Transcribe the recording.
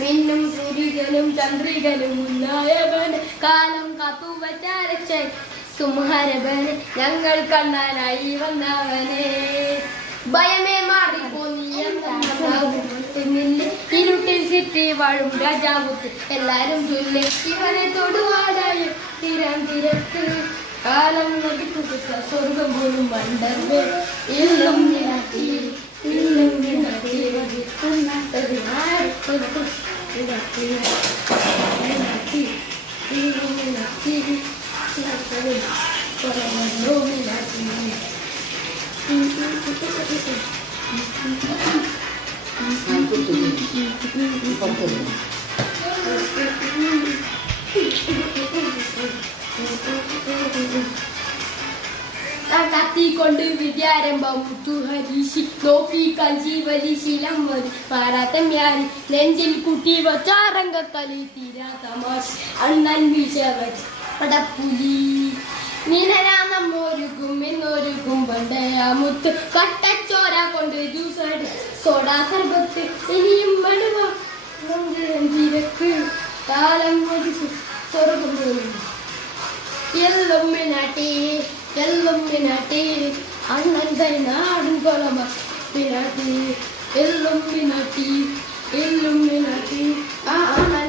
മിന്നും സൂര്യനും ചന്ദ്രികനും മുന്നായവന് കാലം കാത്തുവച്ച സുമഹരവന് ഞങ്ങൾ കണ്ണാനായി വന്നവനെ ഭയമേ മാറിപ്പോന്നില്ല ഇരുട്ടിൽ സിറ്റി വാഴും രാജാവുക്ക് എല്ലാരും ചൊല്ലേ ഇവനെ തൊടുവാടായും തിരം തിരക്ക് കാലം നദിക്കുത്ത സ്വർഗം പോലും വണ്ടർവേ ഇല്ലും നിനത്തി ഇല്ലും നിനത്തി കൊണ്ട് വിദ്യാരംഭം മുത്തുഹരീശി നോക്കി കഞ്ചീവലി ശീലം വരി പാരാത്തമ്യാരി നെഞ്ചിൽ കുട്ടി വച്ചാറങ്കക്കളി തീരാ തമാശ അണ്ണൻ വീശവച്ച് പടപ്പുലി നീനരാന്നൊരുക്കും എന്നൊരുക്കും പണ്ടയാമുത്ത് കട്ടച്ചോര കൊണ്ട് ജ്യൂസടി സോഡാ സർബത്ത് ഇനിയും മടുവ തിരക്ക് കാലം സ്വർഗം പോലും എല്ലുമ്മിനാട്ടി അണ്ണൻ നാടും കൊളമ പിനാട്ടി എല്ലുമ്മിനാട്ടി ആ അണ്ണൻ